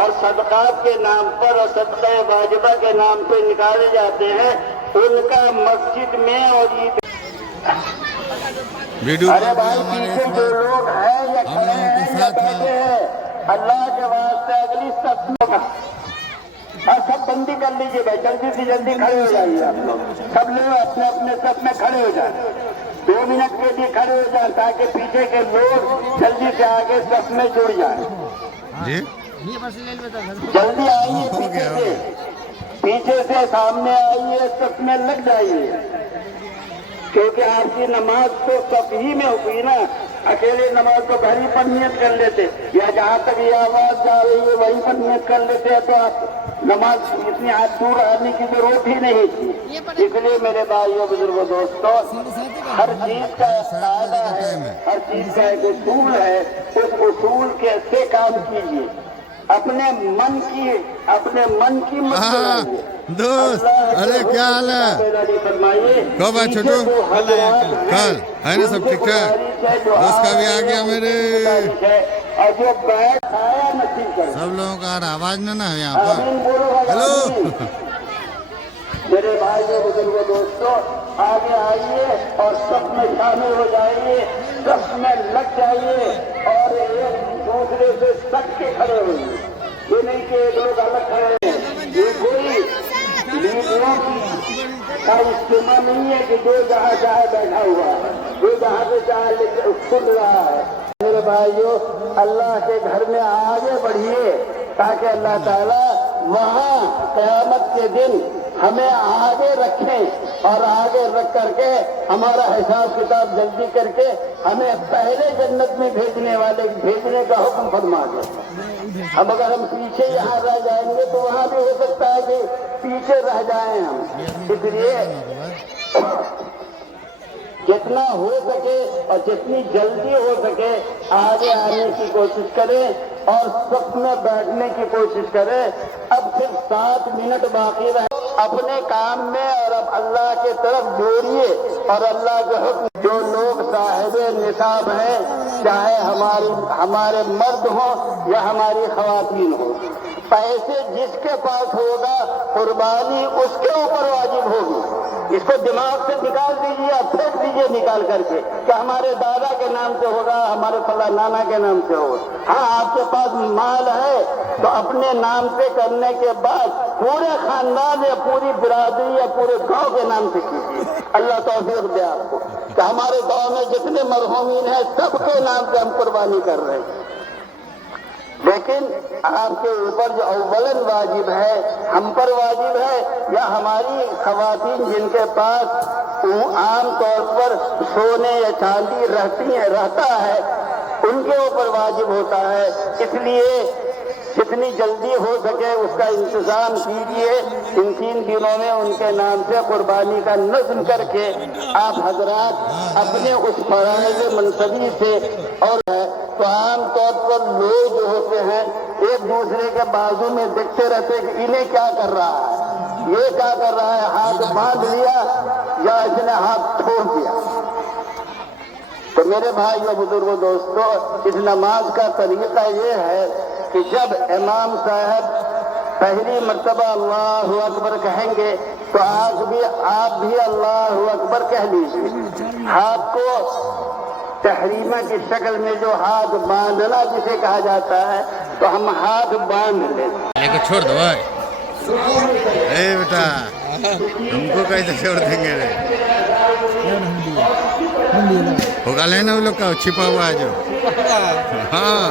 اور صدقات کے نام پر اور صدقہ واجبہ کے نام پہ نکالے جاتے ہیں، ان کا مسجد میں اور عید ویڈیو ارے بھائی پیچھے جو لوگ ہیں یا کھڑے ہیں یا بیٹھے ہیں، اللہ کے واسطے اگلی سب بندی کر لیجیے بھائی، جلدی سے جلدی کھڑے ہو جائیے آپ لوگ، سب لوگ اپنے اپنے سب میں کھڑے ہو جائیں، 2 منٹ کے لیے کھڑے ہو جائیں تاکہ پیچھے کے لوگ جلدی سے آگے سب میں جڑ جائیں۔ جی جلدی آئیے پیچھے سے سامنے آئیے، سب میں لگ جائیے، کیونکہ آپ کی نماز تو سب ہی میں ہوئی نا، اکیلے نماز تو گھر ہی پر نیت کر لیتے، یا جہاں تک یہ آواز جا رہی ہے وہیں پر نیت کر لیتے، تو آپ نماز اتنی ہاتھ دور آنے کی ضرورت ہی نہیں تھی۔ اس لیے میرے بھائیوں بزرگوں دوستوں، ہر چیز کا ایک قاعدہ ہے، ہر چیز کا ایک اصول ہے، اس اصول کے سے کام کیجیے، اپنے من کی مت چلائیے۔ دوست ارے کیا حال ہے؟ کب ہے چھوٹو؟ کل ہے نا سب ٹھیک ٹھاک؟ دوست کا بھی آ گیا میرے، سب لوگوں کا آواز نہ ہے یہاں پر۔ ہیلو میرے بھائیوں بزرگوں دوستوں، آگے آئیے اور سب میں شامل ہو جائیے، سب میں لگ جائیے اور ایک دوسرے سے سٹ کے کھڑے ہوئیے، یہ نہیں کہ ایک لوگ الگ کھڑے ہیں، یہ کوئی لیڈروں کا اجتماع نہیں ہے کہ جو جہاں چاہے بیٹھا ہوا ہے، جو جہاں سے چاہے سن رہا ہے۔ میرے بھائیوں، اللہ کے گھر میں آگے بڑھیے تاکہ اللہ تعالیٰ وہاں قیامت کے دن ہمیں آگے رکھیں اور آگے رکھ کر کے ہمارا حساب کتاب جلدی کر کے ہمیں پہلے جنت میں بھیجنے کا حکم فرما دے۔ اب اگر ہم پیچھے یہاں رہ جائیں گے تو وہاں بھی ہو سکتا ہے کہ پیچھے رہ جائیں ہم، اس لیے جتنا ہو سکے اور جتنی جلدی ہو سکے آگے آنے کی کوشش کریں اور سب میں بیٹھنے کی کوشش کریں۔ اب صرف 7 منٹ باقی رہے اپنے کام میں، اور اب اللہ کے طرف دوڑیے اور اللہ کے حکم، جو لوگ صاحب نصاب ہیں، چاہے ہمارے مرد ہوں یا ہماری خواتین ہوں، پیسے جس کے پاس ہوگا قربانی اس کے اوپر واجب ہوگی۔ اس کو دماغ سے نکال دیجیے اور پھینک دیجیے نکال کر کے کہ ہمارے دادا کے نام سے ہوگا، ہمارے فلاں نانا کے نام سے ہوگا۔ ہاں آپ کے پاس مال ہے تو اپنے نام سے کرنے کے بعد پورے خاندان یا پوری برادری یا پورے گاؤں کے نام سے کیجیے۔ اللہ توفیق دے آپ کو کہ ہمارے گاؤں میں جتنے مرحومین ہیں سب کے نام سے ہم قربانی کر رہے ہیں، لیکن آپ کے اوپر جو اولن واجب ہے، ہم پر واجب ہے، یا ہماری خواتین جن کے پاس عام طور پر سونے یا چاندی رہتا ہے، ان کے اوپر واجب ہوتا ہے۔ اس لیے جتنی جلدی ہو سکے اس کا انتظام کیجیے، ان 3 دنوں میں ان کے نام سے قربانی کا نظم کر کے آپ حضرات اپنے اس فرائض منصبی سے، اور تو عام طور پر لوگ جو ہوتے ہیں ایک دوسرے کے بازو میں دیکھتے رہتے کہ انہیں کیا کر رہا ہے، یہ کیا کر رہا ہے، ہاتھ باندھ لیا یا اس نے ہاتھ چھوڑ دیا۔ تو میرے بھائیو بزرگوں دوستو، اس نماز کا طریقہ یہ ہے کہ جب امام صاحب پہلی مرتبہ اللہ اکبر کہیں گے تو آپ بھی اللہ اکبر کہہ لیجیے۔ ہاتھ کو تحریمہ کی شکل میں جو ہاتھ باندھنا جسے کہا جاتا ہے تو ہم ہاتھ باندھ لیں۔ چھوڑ دو بھائی، اے بیٹا ہم کو کیسے چھوڑ دیں گے رے؟ ہوگا لینا وہ لوگ کا چھپا ہوا ہے جو، ہاں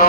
2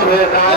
6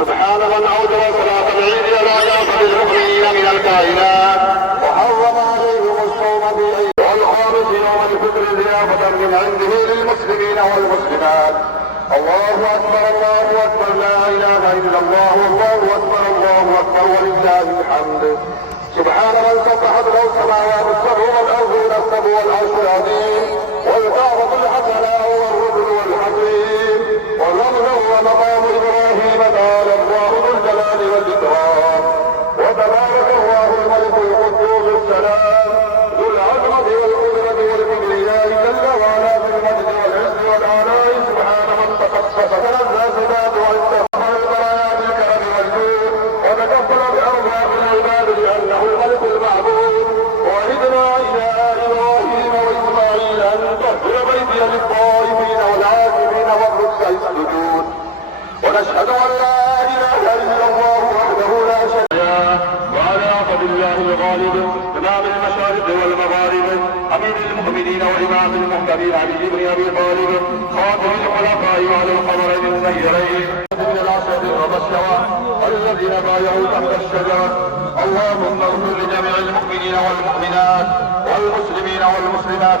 سبحان من أوجب صلاة العيد على كافة المؤمنين من الكائنات وحرم عليهم الصوم بالعيد والخامس يوم الفطر ضيافة من عنده للمسلمين والمسلمات. الله أكبر الله أكبر لا إله إلا الله والله أكبر الله أكبر ولله الحمد. سبحان من سبحت له السماوات السبع والأرض السبع والعرش العظيم والكعبة الحسناء والركن والحكيم والرمل ومقام إبراهيم قال الله ذو الجلال والإكرام وتبارك الله الملك القدوس السلام ذو العظمة والقدرة والكبرياء جل وعلا بالمجد والعز والآلاء. سبحان من تخصص تنزه صفات واستغفر البرايا بالكرم والجود وتكفل بأرواح العباد لأنه الملك المعبود. وعدنا إلى إبراهيم وإسماعيل أن تطهر بيتي للطائفين والعاكفين والركع السجود. ونشهد أن لا إله إلا الله وحده لا شريك له وعلى عقد الله الغالب إمام المشارق والمغارب أمير المؤمنين وإمام المهتدين علي بن أبي طالب خاتم الخلفاء وعلى القمرين السيرين من الأسد والمشوى الذين بايعوا تحت الشجرة. اللهم اغفر لجميع المؤمنين والمؤمنات والمسلمين والمسلمات.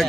1